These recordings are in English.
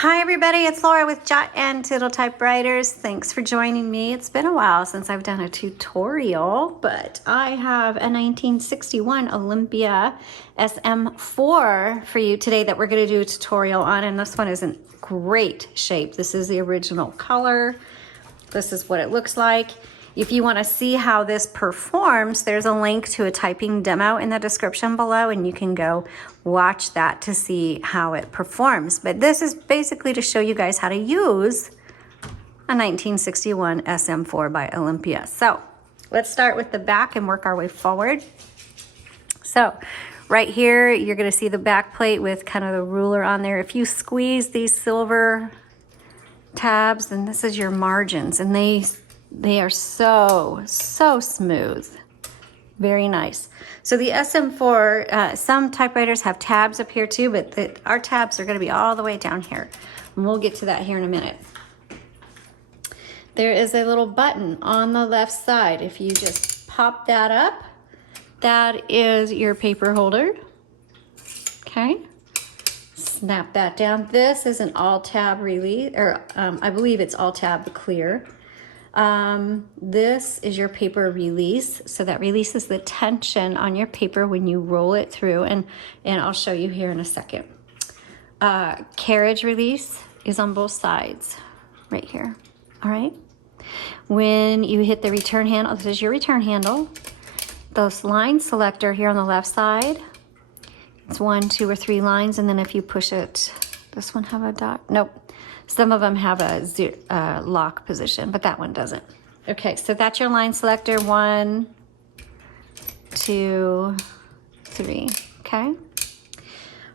Hi everybody, it's Laura with Jot and Tittle Typewriters. Thanks for joining me. It's been a while since I've done a tutorial, but I have a 1961 Olympia SM4 for you today that we're going to do a tutorial on, and this one is in great shape. This is the original color. This is what it looks like. If you want to see how this performs, there's a link to a typing demo in the description below, and you can go watch that to see how it performs. But this is basically to show you guys how to use a 1961 SM4 by Olympia. So let's start with the back and work our way forward. So right here, you're going to see the back plate with kind of the ruler on there. If you squeeze these silver tabs, then this is your margins, and they are so smooth. Very nice. So the SM4, some typewriters have tabs up here too, but our tabs are going to be all the way down here. And we'll get to that here in a minute. There is a little button on the left side. If you just pop that up, that is your paper holder. Okay. Snap that down. This is an all tab release, or I believe it's all tab clear. This is your paper release. So that releases the tension on your paper when you roll it through, and I'll show you here in a second. Carriage release is on both sides right here. All right. When you hit the return handle, this is your return handle. Those line selector here on the left side, it's 1, 2, or 3 lines, and then if you push it, this one have a dot? Nope. Some of them have a lock position, but that one doesn't. Okay, so that's your line selector. 1, 2, 3. Okay.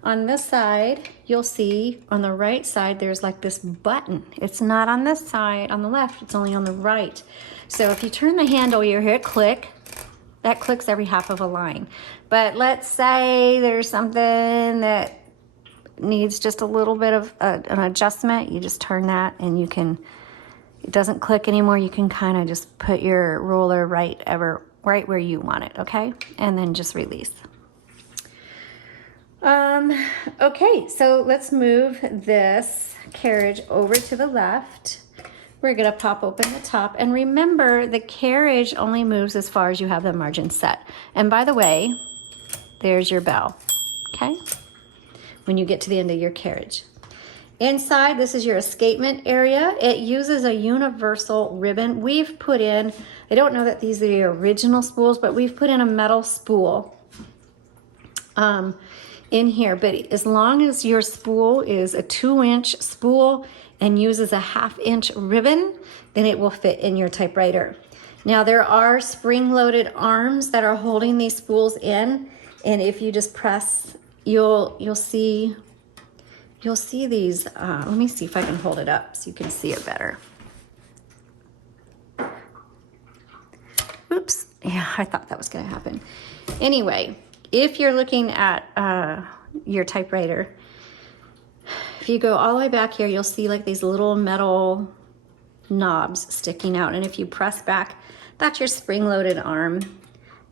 On this side, you'll see on the right side, there's like this button. It's not on this side, on the left, it's only on the right. So if you turn the handle, you hear it click. That clicks every half of a line. But let's say there's something that needs just a little bit of an adjustment. You just turn that and you can, it doesn't click anymore. You can kind of just put your roller right where you want it, okay? And then just release. Okay, so let's move this carriage over to the left. We're gonna pop open the top, and remember the carriage only moves as far as you have the margin set. And by the way, there's your bell, okay? When you get to the end of your carriage. Inside, this is your escapement area. It uses a universal ribbon. We've put in, I don't know that these are the original spools, but we've put in a metal spool in here. But as long as your spool is a 2-inch spool and uses a 1/2-inch ribbon, then it will fit in your typewriter. Now there are spring-loaded arms that are holding these spools in, and if you just press, you'll see these. Let me see if I can hold it up so you can see it better. Oops, yeah, I thought that was gonna happen. Anyway, if you're looking at your typewriter, if you go all the way back here, you'll see like these little metal knobs sticking out, and if you press back, that's your spring-loaded arm.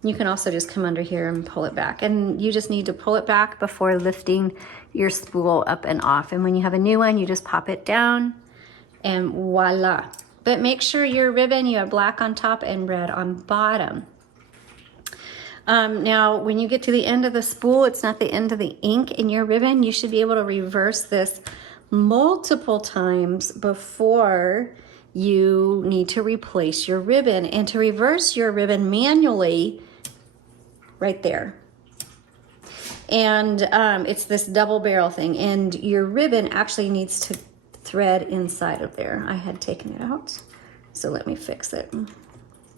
You can also just come under here and pull it back, and you just need to pull it back before lifting your spool up and off. And when you have a new one, you just pop it down and voila. But make sure your ribbon, you have black on top and red on bottom. Now, when you get to the end of the spool, it's not the end of the ink in your ribbon. You should be able to reverse this multiple times before you need to replace your ribbon. And to reverse your ribbon manually, right there. And it's this double barrel thing, and your ribbon actually needs to thread inside of there. I had taken it out, so let me fix it.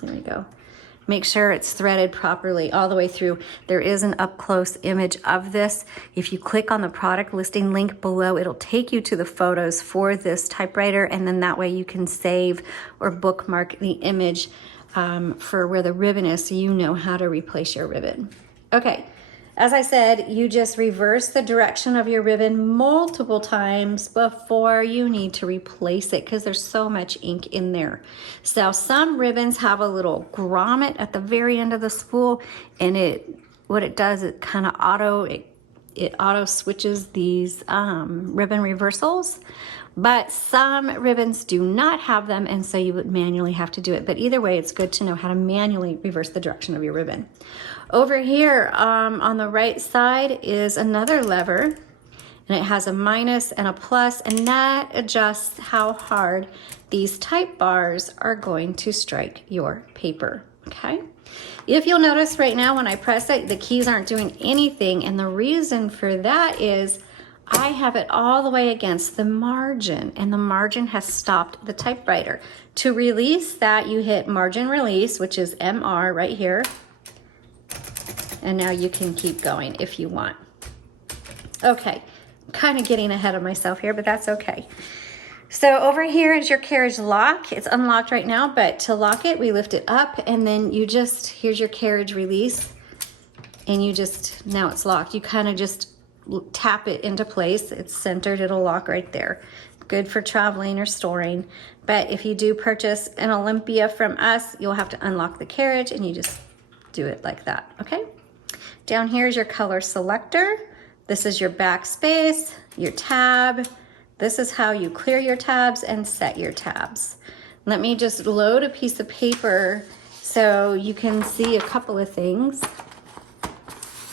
There we go. Make sure it's threaded properly all the way through. There is an up-close image of this. If you click on the product listing link below, it'll take you to the photos for this typewriter, and then that way you can save or bookmark the image for where the ribbon is, so you know how to replace your ribbon. Okay, as I said, you just reverse the direction of your ribbon multiple times before you need to replace it, because there's so much ink in there. So some ribbons have a little grommet at the very end of the spool, and what it does, it kind of it auto switches these ribbon reversals, but some ribbons do not have them, and so you would manually have to do it. But either way, it's good to know how to manually reverse the direction of your ribbon. Over here on the right side is another lever, and it has a minus and a plus, and that adjusts how hard these type bars are going to strike your paper, okay? If you'll notice right now when I press it, the keys aren't doing anything, and the reason for that is I have it all the way against the margin, and the margin has stopped the typewriter. To release that, you hit margin release, which is MR right here, and now you can keep going if you want. Okay, kind of getting ahead of myself here, but that's okay. So over here is your carriage lock. It's unlocked right now, but to lock it, we lift it up, and then you just, here's your carriage release, and you just, now it's locked. You kind of just tap it into place. It's centered, it'll lock right there. Good for traveling or storing. But if you do purchase an Olympia from us, you'll have to unlock the carriage, and you just do it like that, okay? Down here is your color selector. This is your backspace, your tab. This is how you clear your tabs and set your tabs. Let me just load a piece of paper so you can see a couple of things.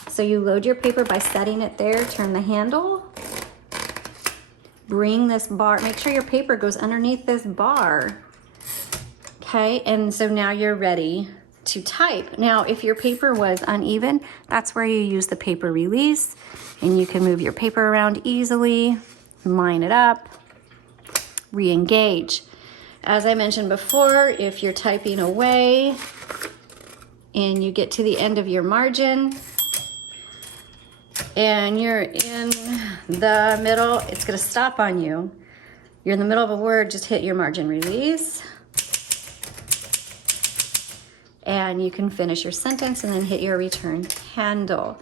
So you load your paper by setting it there, turn the handle, bring this bar, make sure your paper goes underneath this bar. Okay, and so now you're ready to type. Now, if your paper was uneven, that's where you use the paper release, and you can move your paper around easily, line it up, re-engage. As I mentioned before, if you're typing away and you get to the end of your margin and you're in the middle, it's gonna stop on you. You're in the middle of a word, just hit your margin release, and you can finish your sentence and then hit your return handle.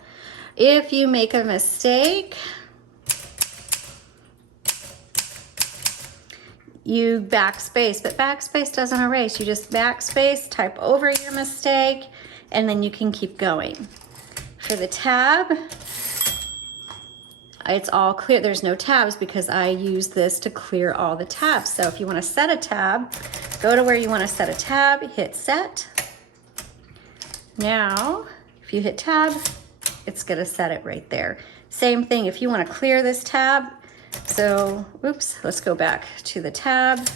If you make a mistake, you backspace, but backspace doesn't erase. You just backspace, type over your mistake, and then you can keep going. For the tab, it's all clear. There's no tabs because I use this to clear all the tabs. So if you want to set a tab, go to where you want to set a tab, hit set. Now, if you hit tab, it's going to set it right there. Same thing if you want to clear this tab. So, oops, let's go back to the tab,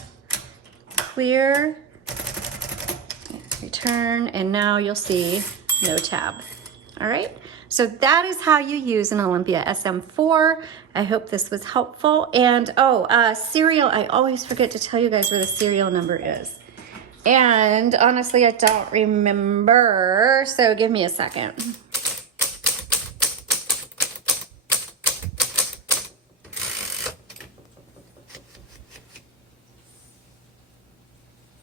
clear, return, and now you'll see no tab. All right, so that is how you use an Olympia SM4. I hope this was helpful. And serial, I always forget to tell you guys where the serial number is. And honestly, I don't remember, so give me a second.